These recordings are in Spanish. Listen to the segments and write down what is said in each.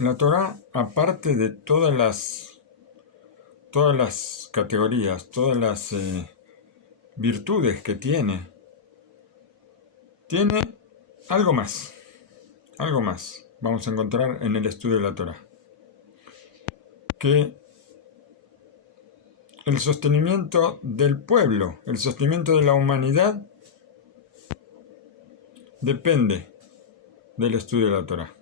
la Torá, aparte de todas las categorías, todas las virtudes que tiene algo más, algo más. Vamos a encontrar en el estudio de la Torá. Que el sostenimiento del pueblo, el sostenimiento de la humanidad, depende del estudio de la Torá.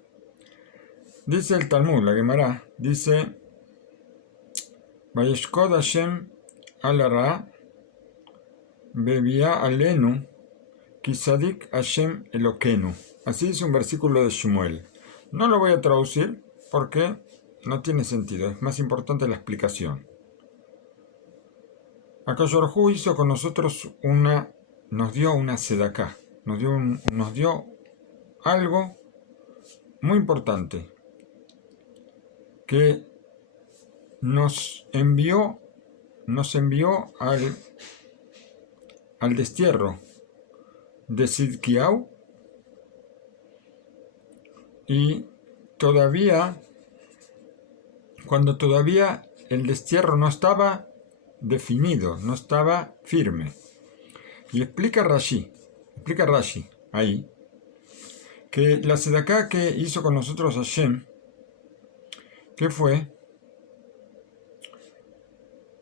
Dice el Talmud, la Gemara, dice: Vayeshkod Hashem al Ra bebia alenu kisadik Hashem Elokenu. Así dice un versículo de Shmuel. No lo voy a traducir porque no tiene sentido, es más importante la explicación. Akadosh Baruj Hu hizo con nosotros nos dio una sedaká, nos dio algo muy importante, que nos envió al destierro de Sidkiau, y cuando todavía el destierro no estaba definido, no estaba firme. Y explica Rashi ahí, que la sedaká que hizo con nosotros Hashem, que fue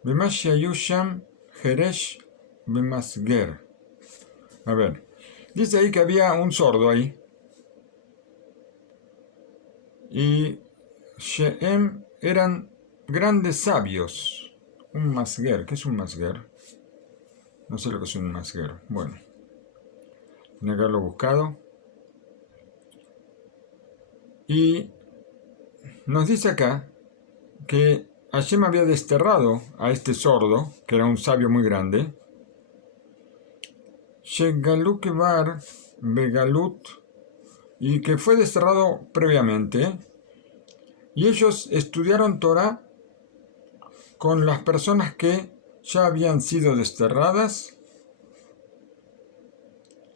Bemashayusham Jeresh Bemasger. A ver, dice ahí que había un sordo ahí, y Shehem eran grandes sabios. Un masger, ¿qué es un masger? No sé lo que es un masger. Bueno, tenía que haberlo buscado. Y nos dice acá que Hashem había desterrado a este sordo, que era un sabio muy grande, Shegaluk Bar Begalut, y que fue desterrado previamente, y ellos estudiaron Torah con las personas que ya habían sido desterradas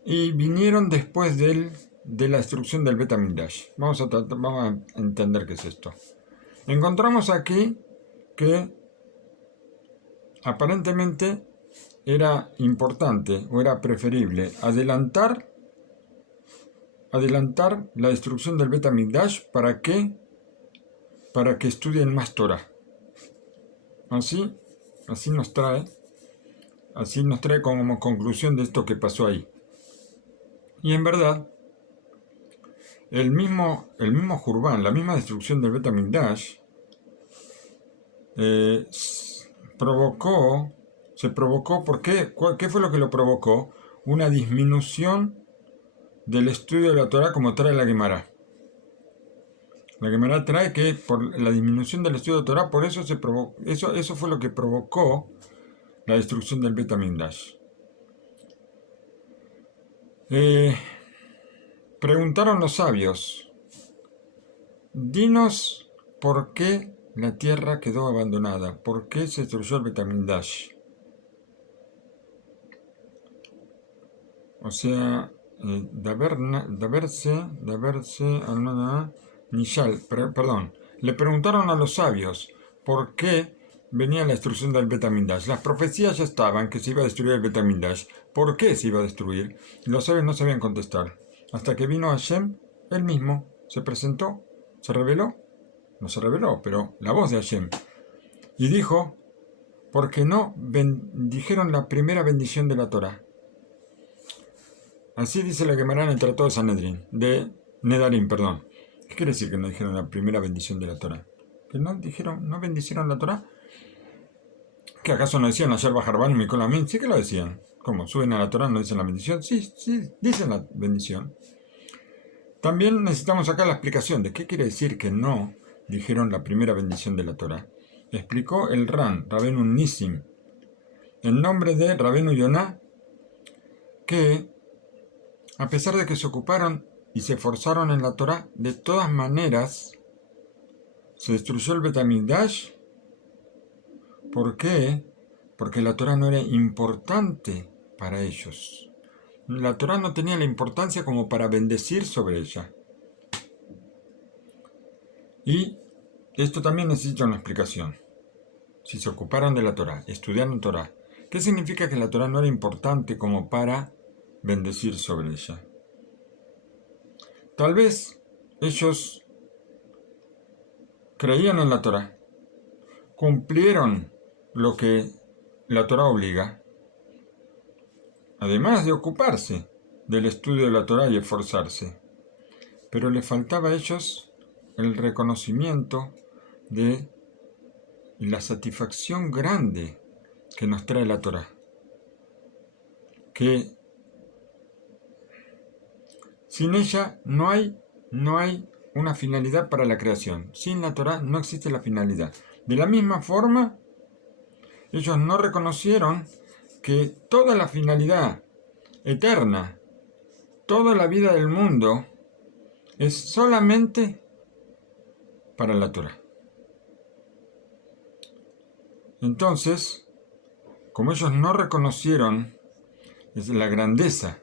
y vinieron después de la destrucción del Bet HaMikdash. Vamos a entender qué es esto. Encontramos aquí que aparentemente era importante o era preferible adelantar la destrucción del Bet HaMikdash. ¿Para qué? Para que estudien más Torah. Así nos trae como conclusión de esto que pasó ahí. Y en verdad, el mismo Jurban, la misma destrucción del Bet HaMikdash, se provocó, ¿por qué? ¿Qué fue lo que lo provocó? Una disminución del estudio de la Torah, como trae la Gemara. La Gemara trae que por la disminución del estudio de Torah, por eso eso fue lo que provocó la destrucción del Bet HaMikdash. Preguntaron los sabios: dinos por qué la tierra quedó abandonada, por qué se destruyó el Bet HaMikdash. O sea, le preguntaron a los sabios por qué venía la destrucción del Bet HaMikdash. Las profecías ya estaban que se iba a destruir el Bet HaMikdash. ¿Por qué se iba a destruir? Los sabios no sabían contestar. Hasta que vino Hashem, él mismo se presentó, se reveló. No se reveló, pero la voz de Hashem. Y dijo: porque no dijeron la primera bendición de la Torah. Así dice la Gemara en el Tratado de Sanedrín, de Nedarim, perdón. ¿Qué quiere decir que no dijeron la primera bendición de la Torah? ¿Que no bendicieron la Torah? ¿Que acaso no decían ayer Bajarban y Mikol Amin? Sí que lo decían. ¿Cómo? ¿Suben a la Torah no dicen la bendición? Sí, dicen la bendición. También necesitamos acá la explicación de qué quiere decir que no dijeron la primera bendición de la Torah. Explicó el Rabenu Nissim, en nombre de Rabenu Yonah, que a pesar de que se ocuparon y se esforzaron en la Torah, de todas maneras se destruyó el Bet HaMikdash. ¿Por qué? Porque la Torah no era importante para ellos. La Torah no tenía la importancia como para bendecir sobre ella. Y esto también necesita una explicación. Si se ocuparon de la Torá, estudiaron Torá, ¿qué significa que la Torá no era importante como para bendecir sobre ella? Tal vez ellos creían en la Torá, cumplieron lo que la Torá obliga, además de ocuparse del estudio de la Torá y esforzarse, pero les faltaba a ellos el reconocimiento de la satisfacción grande que nos trae la Torá, que sin ella no hay una finalidad para la creación. Sin la Torá no existe la finalidad. De la misma forma, ellos no reconocieron que toda la finalidad eterna, toda la vida del mundo, es solamente para la Torá. Entonces, como ellos no reconocieron la grandeza,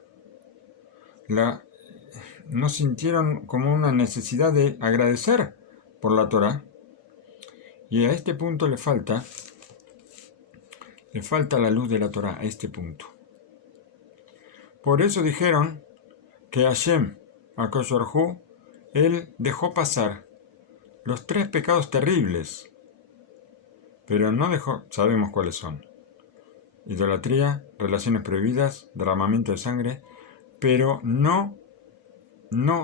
no sintieron como una necesidad de agradecer por la Torá, y a este punto le falta la luz de la Torá, a este punto. Por eso dijeron que Hashem, HaKadosh Baruj Hu, él dejó pasar los 3 pecados terribles, pero no dejó, sabemos cuáles son: idolatría, relaciones prohibidas, derramamiento de sangre, pero no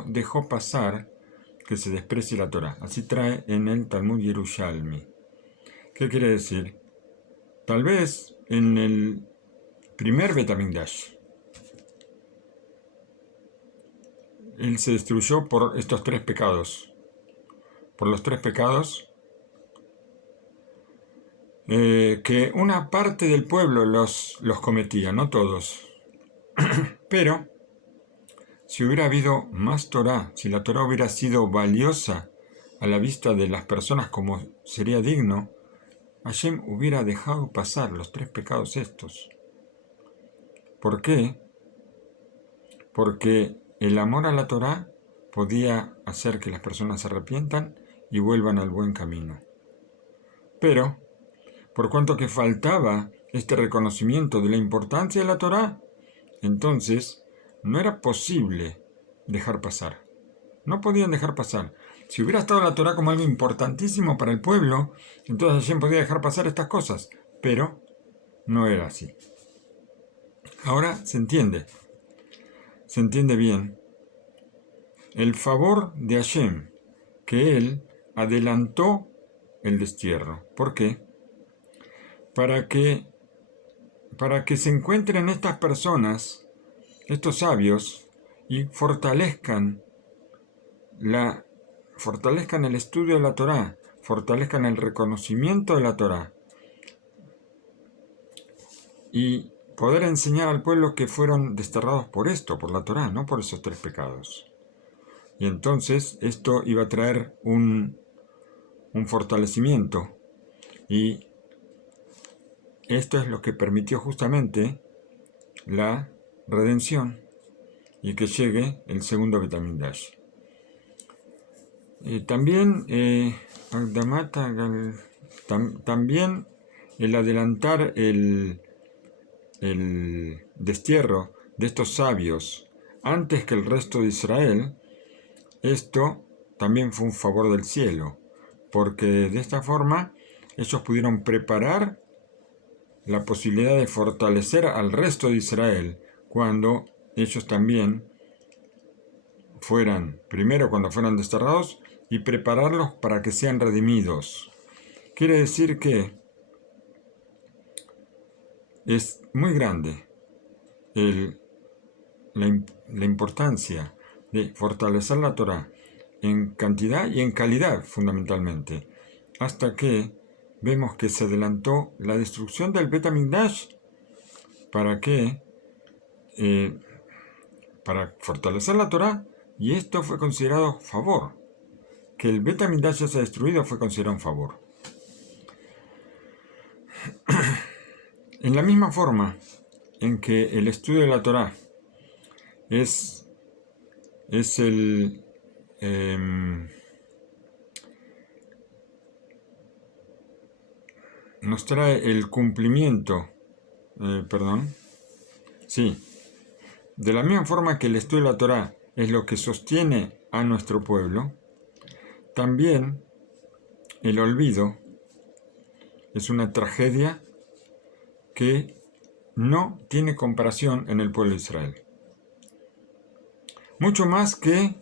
dejó pasar que se desprecie la Torá. Así trae en el Talmud Yerushalmi. ¿Qué quiere decir? Tal vez en el primer Bet HaMikdash él se destruyó por estos 3 pecados. Por los 3 pecados que una parte del pueblo los cometía, no todos. Pero si hubiera habido más Torá, si la Torá hubiera sido valiosa a la vista de las personas como sería digno, Hashem hubiera dejado pasar los 3 pecados estos. ¿Por qué? Porque el amor a la Torá podía hacer que las personas se arrepientan y vuelvan al buen camino. Pero, por cuanto que faltaba este reconocimiento de la importancia de la Torá, entonces no era posible dejar pasar. No podían dejar pasar. Si hubiera estado la Torá como algo importantísimo para el pueblo, entonces Hashem podía dejar pasar estas cosas. Pero no era así. Ahora se entiende bien el favor de Hashem, que él adelantó el destierro. ¿Por qué? Para que se encuentren estas personas, estos sabios, y fortalezcan el estudio de la Torá, fortalezcan el reconocimiento de la Torá, y poder enseñar al pueblo que fueron desterrados por esto, por la Torá, no por esos 3 pecados. Y entonces esto iba a traer un fortalecimiento, y esto es lo que permitió justamente la redención y que llegue el segundo Bet HaMikdash. También el adelantar el destierro de estos sabios antes que el resto de Israel, esto también fue un favor del cielo, porque de esta forma ellos pudieron preparar la posibilidad de fortalecer al resto de Israel cuando ellos también primero cuando fueran desterrados, y prepararlos para que sean redimidos. Quiere decir que es muy grande la importancia de fortalecer la Torá en cantidad y en calidad fundamentalmente, hasta que vemos que se adelantó la destrucción del Bet HaMikdash para fortalecer la Torá, y esto fue considerado favor. Que el Bet HaMikdash ya se ha destruido fue considerado un favor. En la misma forma en que el estudio de la Torá es nos trae el cumplimiento, de la misma forma que el estudio de la Torá es lo que sostiene a nuestro pueblo, también el olvido es una tragedia que no tiene comparación en el pueblo de Israel. Mucho más que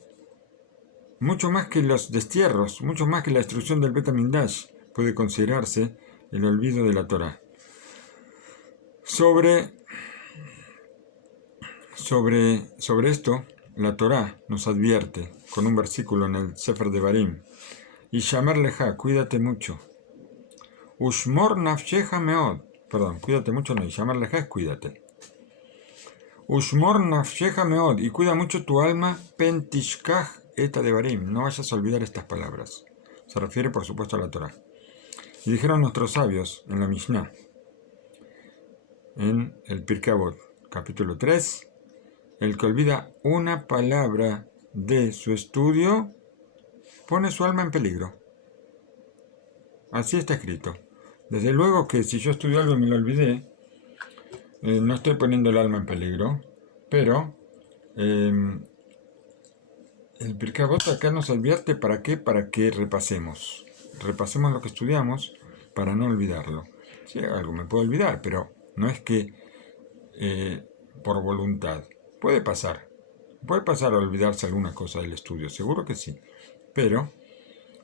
los destierros, mucho más que la destrucción del Bet HaMikdash puede considerarse el olvido de la Torá. Sobre esto, la Torá nos advierte con un versículo en el Sefer Devarim: y Shamer Leja, cuídate mucho. Ushmor nafsheja meod. Perdón, cuídate mucho no, y Shamer Leja es cuídate. Ushmor nafsheja meod, y cuida mucho tu alma, pentishkach eta devarim, no vayas a olvidar estas palabras. Se refiere, por supuesto, a la Torá. Y dijeron nuestros sabios en la Mishnah, en el Pirkei Avot, capítulo 3, el que olvida una palabra de su estudio pone su alma en peligro. Así está escrito. Desde luego que si yo estudio algo y me lo olvidé, no estoy poniendo el alma en peligro, pero el Pirkei Avot acá nos advierte para qué, para que repasemos lo que estudiamos para no olvidarlo. Sí, algo me puedo olvidar, pero no es que por voluntad. Puede pasar olvidarse alguna cosa del estudio, seguro que sí, pero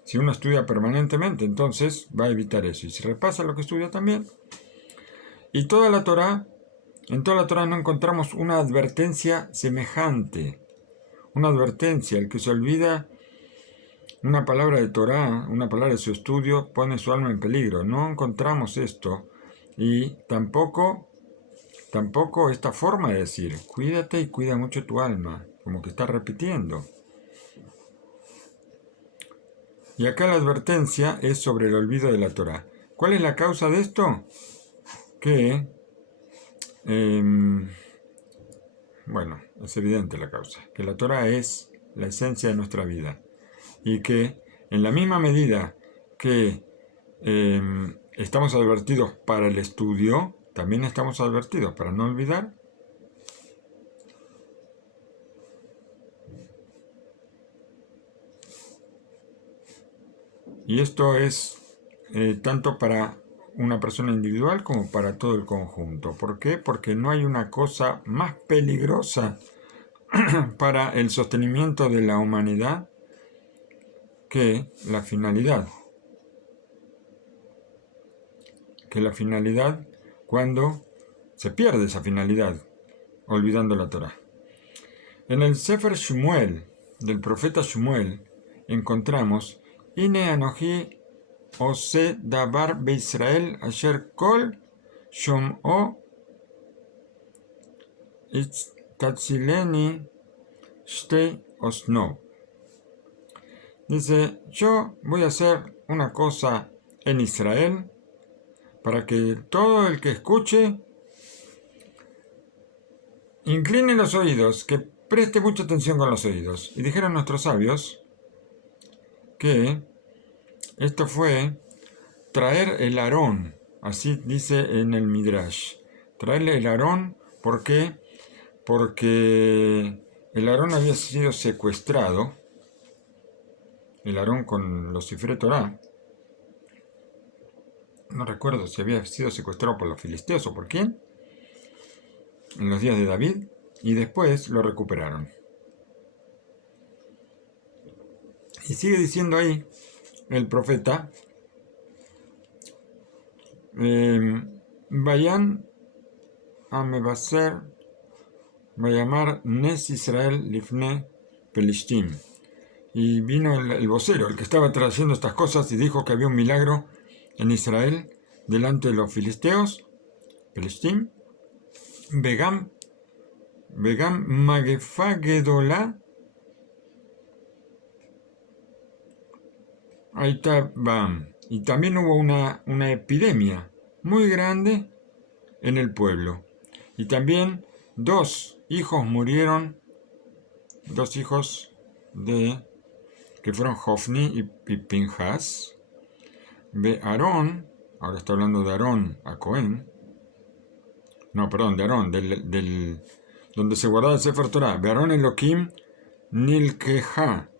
si uno estudia permanentemente, entonces va a evitar eso, y si repasa lo que estudia también. Y en toda la Torá no encontramos una advertencia semejante, una advertencia: el que se olvida una palabra de Torá, una palabra de su estudio, pone su alma en peligro. No encontramos esto, y tampoco esta forma de decir, cuídate y cuida mucho tu alma, como que está repitiendo. Y acá la advertencia es sobre el olvido de la Torá. ¿Cuál es la causa de esto? Que, es evidente la causa, que la Torá es la esencia de nuestra vida, y que en la misma medida que estamos advertidos para el estudio, también estamos advertidos para no olvidar. Y esto es tanto para una persona individual como para todo el conjunto. ¿Por qué? Porque no hay una cosa más peligrosa para el sostenimiento de la humanidad que la finalidad. Cuando se pierde esa finalidad, olvidando la Torá. En el Sefer Shmuel, del profeta Shmuel, encontramos: Ine anoji ose davar beIsrael asher kol shom'o tatzileni shtei osno. Dice: yo voy a hacer una cosa en Israel para que todo el que escuche incline los oídos, que preste mucha atención con los oídos. Y dijeron nuestros sabios que esto fue traer el Aarón, así dice en el Midrash. Traerle el Aarón, ¿por qué? Porque el Aarón había sido secuestrado, el Aarón con los Sifrei Torah. No recuerdo si había sido secuestrado por los filisteos o por quién, en los días de David, y después lo recuperaron. Y sigue diciendo ahí el profeta: Vayan a Mebaser, Vayamar Nes Israel Lifne Pelishtim. Y vino el vocero, el que estaba trayendo estas cosas, y dijo que había un milagro en Israel delante de los filisteos, Pelishtim. Vegam Magefa Gedolah. Ahí está, bam. Y también hubo una epidemia muy grande en el pueblo. Y también 2 hijos murieron, 2 hijos que fueron Hofni y Pinhas. Ve Aarón ahora está hablando de Aarón a Cohen, no, perdón, de Aarón, donde se guardaba el Sefer Torah, de Aarón Elohim Nilkeja,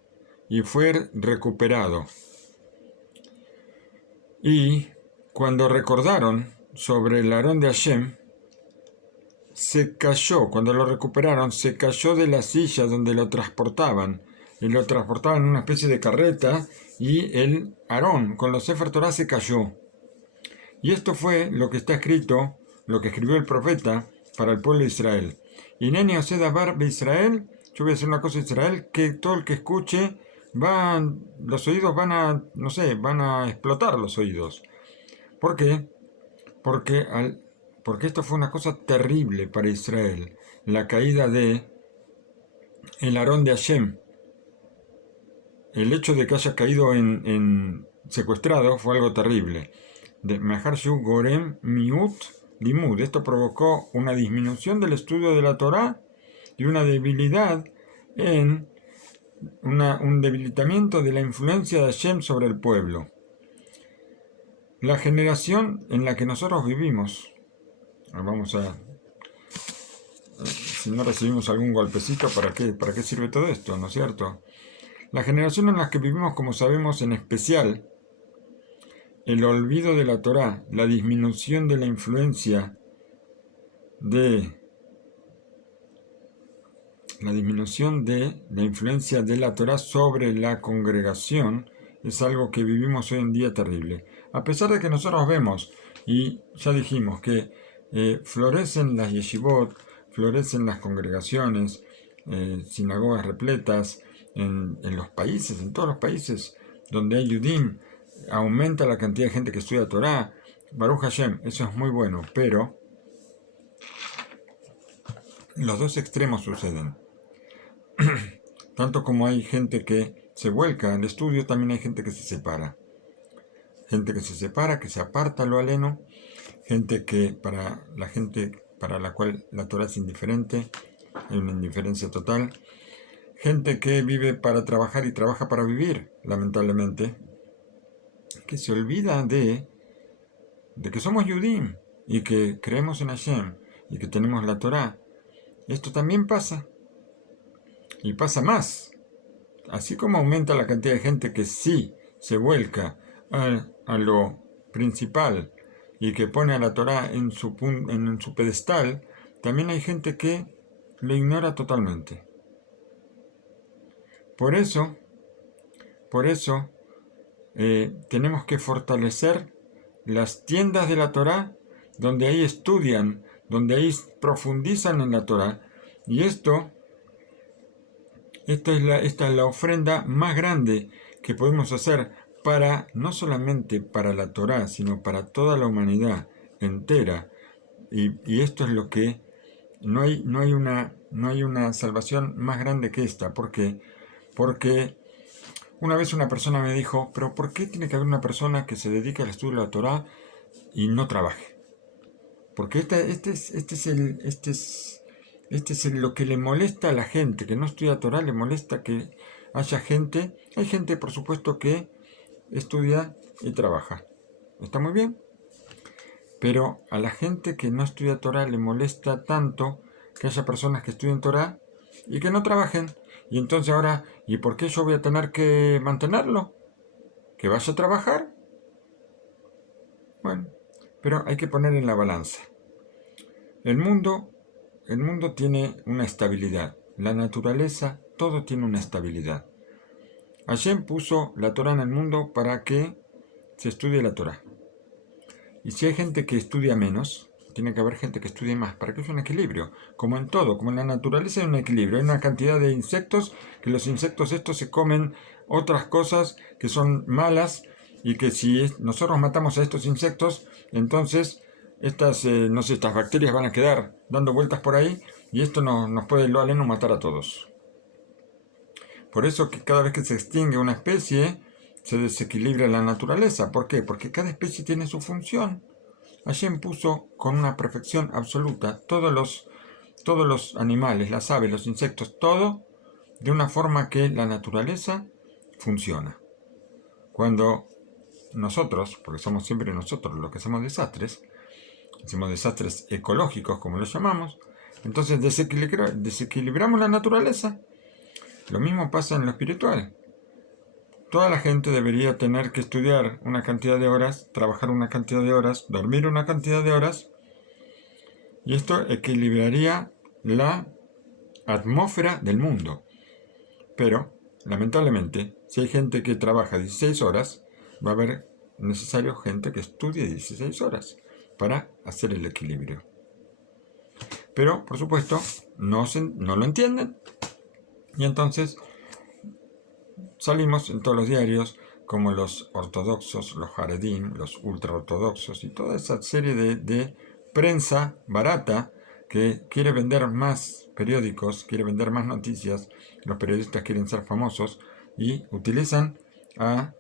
y fue recuperado. Y cuando recordaron sobre el Aarón de Hashem, se cayó, cuando lo recuperaron, se cayó de la silla donde lo transportaban, y lo transportaban en una especie de carreta, y el Aarón con los Sefer Torah se cayó. Y esto fue lo que está escrito, lo que escribió el profeta para el pueblo de Israel. Y Neni Oseda Bar de Israel, yo voy a hacer una cosa de Israel, que todo el que escuche, los oídos van a, no sé, van a explotar los oídos. ¿Por qué? Porque esto fue una cosa terrible para Israel, la caída de el Aarón de Hashem. El hecho de que haya caído en secuestrado fue algo terrible. De Maharshu Gorem Miut Limud. Esto provocó una disminución del estudio de la Torá y una debilidad un debilitamiento de la influencia de Hashem sobre el pueblo. La generación en la que nosotros vivimos, vamos a, si no recibimos algún golpecito, ¿para qué sirve todo esto? ¿No es cierto? La generación en la que vivimos, como sabemos, en especial, el olvido de la Torá, la disminución de la influencia de la Torá sobre la congregación es algo que vivimos hoy en día terrible. A pesar de que nosotros vemos, y ya dijimos, que florecen las yeshivot, florecen las congregaciones, sinagogas repletas, en los países, en todos los países donde hay Yudim, aumenta la cantidad de gente que estudia Torá, Baruch Hashem, eso es muy bueno, pero los dos extremos suceden. Tanto como hay gente que se vuelca al estudio, también hay gente que se separa. Gente que se separa, que se aparta lo aleno, gente para la cual la Torá es indiferente, hay una indiferencia total. Gente que vive para trabajar y trabaja para vivir, lamentablemente, que se olvida de que somos Yudim y que creemos en Hashem y que tenemos la Torá. Esto también pasa. Y pasa más. Así como aumenta la cantidad de gente que sí se vuelca a lo principal y que pone a la Torá en su pedestal, también hay gente que lo ignora totalmente. Por eso tenemos que fortalecer las tiendas de la Torá, donde ahí estudian, donde ahí profundizan en la Torá, y esta es la ofrenda más grande que podemos hacer no solamente para la Torá, sino para toda la humanidad entera. Y esto es lo que no hay una salvación más grande que esta. ¿Por qué? Porque una vez una persona me dijo, pero ¿por qué tiene que haber una persona que se dedique al estudio de la Torá y no trabaje? Porque este es lo que le molesta a la gente que no estudia Torá, le molesta que haya gente. Hay gente, por supuesto, que estudia y trabaja. Está muy bien. Pero a la gente que no estudia Torá le molesta tanto que haya personas que estudien Torá y que no trabajen. Y entonces ahora, ¿y por qué yo voy a tener que mantenerlo? ¿Que vaya a trabajar? Bueno, pero hay que poner en la balanza. El mundo tiene una estabilidad. La naturaleza, todo tiene una estabilidad. Hashem puso la Torá en el mundo para que se estudie la Torá. Y si hay gente que estudia menos, tiene que haber gente que estudie más, para que haya un equilibrio. Como en todo, como en la naturaleza hay un equilibrio. Hay una cantidad de insectos, que los insectos estos se comen otras cosas que son malas, y que si nosotros matamos a estos insectos, entonces estas bacterias van a quedar dando vueltas por ahí, y esto nos puede lo aleno matar a todos. Por eso que cada vez que se extingue una especie, se desequilibra la naturaleza. ¿Por qué? Porque cada especie tiene su función. Hashem puso con una perfección absoluta todos los animales, las aves, los insectos, todo de una forma que la naturaleza funciona. Cuando nosotros, porque somos siempre nosotros los que hacemos desastres ecológicos como los llamamos, entonces desequilibramos la naturaleza. Lo mismo pasa en lo espiritual. Toda la gente debería tener que estudiar una cantidad de horas, trabajar una cantidad de horas, dormir una cantidad de horas, y esto equilibraría la atmósfera del mundo. Pero, lamentablemente, si hay gente que trabaja 16 horas, va a haber necesario gente que estudie 16 horas para hacer el equilibrio. Pero, por supuesto, no lo entienden. Y entonces salimos en todos los diarios como los ortodoxos, los haredim, los ultraortodoxos y toda esa serie de prensa barata que quiere vender más periódicos, quiere vender más noticias. Los periodistas quieren ser famosos y utilizan a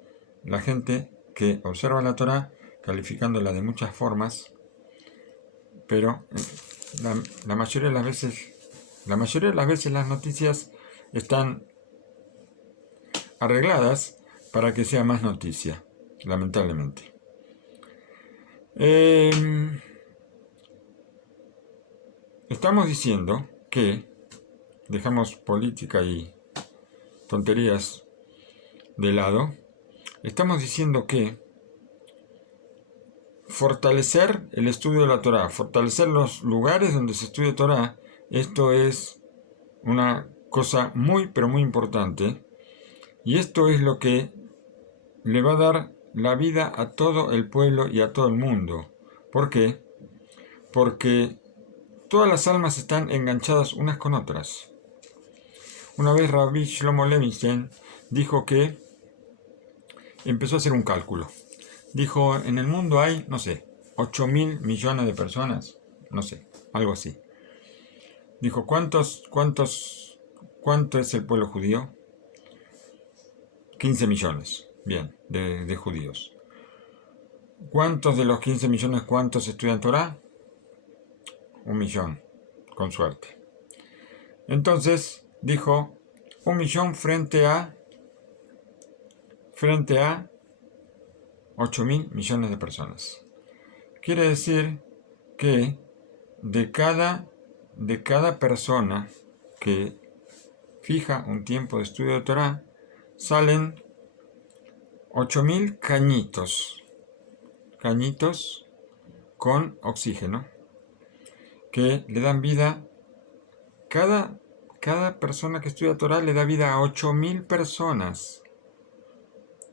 la gente que observa la Torah calificándola de muchas formas, pero la mayoría de las veces las noticias están arregladas para que sea más noticia, lamentablemente. Estamos diciendo que dejamos política y tonterías de lado. Estamos diciendo que fortalecer el estudio de la Torah, fortalecer los lugares donde se estudia Torah, esto es una cosa muy, pero muy importante. Y esto es lo que le va a dar la vida a todo el pueblo y a todo el mundo. ¿Por qué? Porque todas las almas están enganchadas unas con otras. Una vez Rabbi Shlomo Levinstein dijo que empezó a hacer un cálculo. Dijo, en el mundo hay, no sé, 8.000 millones de personas, no sé, algo así. Dijo, ¿cuánto es el pueblo judío? 15 millones, bien, de judíos. ¿Cuántos de los 15 millones, cuántos estudian Torah? 1 millón, con suerte. Entonces, dijo, 1 millón frente a 8.000 millones de personas. Quiere decir que de cada persona que fija un tiempo de estudio de Torah, salen 8.000 cañitos con oxígeno, que le dan vida. Cada persona que estudia Torah le da vida a 8.000 personas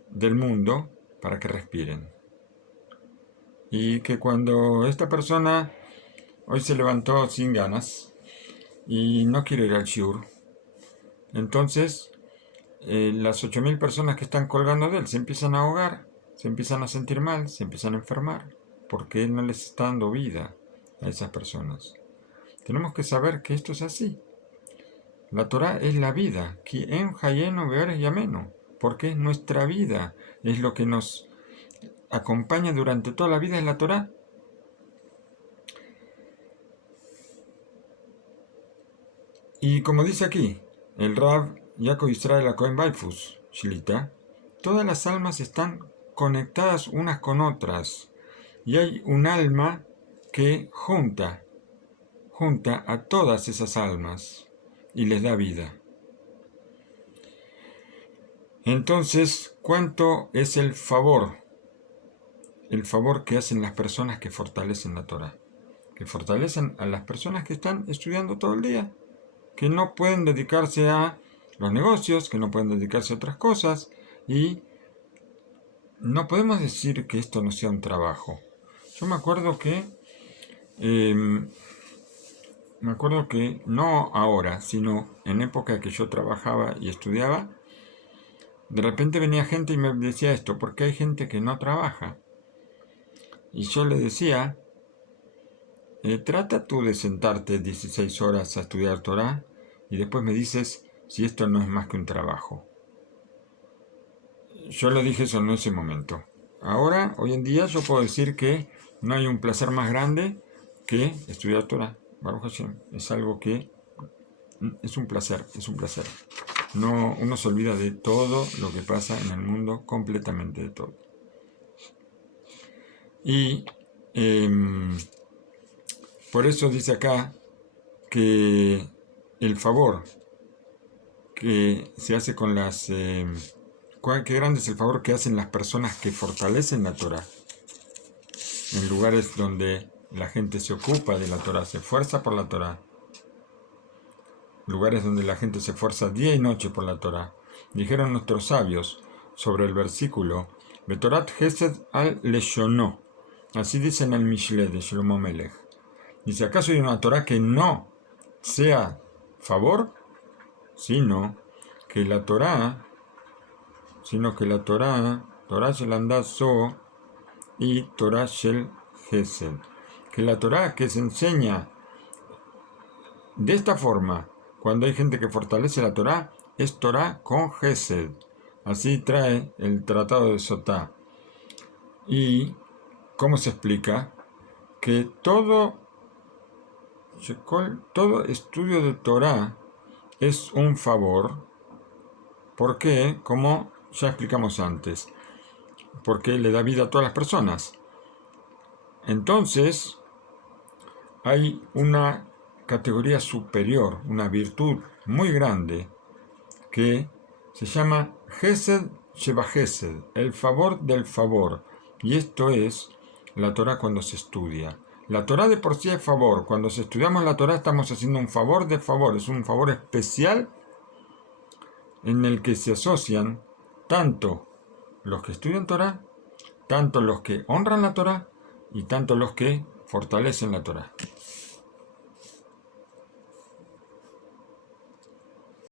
del mundo para que respiren. Y que cuando esta persona hoy se levantó sin ganas y no quiere ir al shiur, entonces las 8.000 personas que están colgando de él se empiezan a ahogar, se empiezan a sentir mal, se empiezan a enfermar, porque él no les está dando vida a esas personas. Tenemos que saber que esto es así. La Torah es la vida, porque es nuestra vida, es lo que nos acompaña durante toda la vida en la Torah. Y como dice aquí, el Rav Yaakov Israel Cohen Balfus, Shlita, todas las almas están conectadas unas con otras, y hay un alma que junta a todas esas almas y les da vida. Entonces, ¿cuánto es el favor? El favor que hacen las personas que fortalecen la Torah, que fortalecen a las personas que están estudiando todo el día, que no pueden dedicarse a los negocios, que no pueden dedicarse a otras cosas, y no podemos decir que esto no sea un trabajo. Yo me acuerdo que no ahora, sino en época que yo trabajaba y estudiaba, de repente venía gente y me decía esto, porque hay gente que no trabaja. Y yo le decía, trata tú de sentarte 16 horas a estudiar Torah y después me dices si esto no es más que un trabajo. Yo le dije eso en ese momento. Ahora, hoy en día, yo puedo decir que no hay un placer más grande que estudiar Torah. Baruch Hashem, es algo que es un placer. No, uno se olvida de todo lo que pasa en el mundo, completamente de todo. Y por eso dice acá que el favor que se hace con las... qué grande es el favor que hacen las personas que fortalecen la Torah. En lugares donde la gente se ocupa de la Torah, se esfuerza por la Torah. Lugares donde la gente se esfuerza día y noche por la Torah. Dijeron nuestros sabios sobre el versículo Betorat Hesed al Leshonó. Así dicen el Mishle de Shlomo Melech. Dice, ¿acaso hay una Torah que no sea favor? Sino que la Torah, Torah shel Andazo y Torah shel Hesed. Que la Torah que se enseña de esta forma, cuando hay gente que fortalece la Torah, es Torah con Hesed. Así trae el tratado de Sotá. ¿Y cómo se explica? Que todo estudio de Torah es un favor. ¿Por qué? Como ya explicamos antes. Porque le da vida a todas las personas. Entonces, hay una categoría superior, una virtud muy grande, que se llama Hesed Sheba Hesed, el favor del favor. Y esto es la Torah cuando se estudia. La Torah de por sí es favor. Cuando estudiamos la Torah estamos haciendo un favor de favor. Es un favor especial en el que se asocian tanto los que estudian Torah, tanto los que honran la Torah y tanto los que fortalecen la Torah.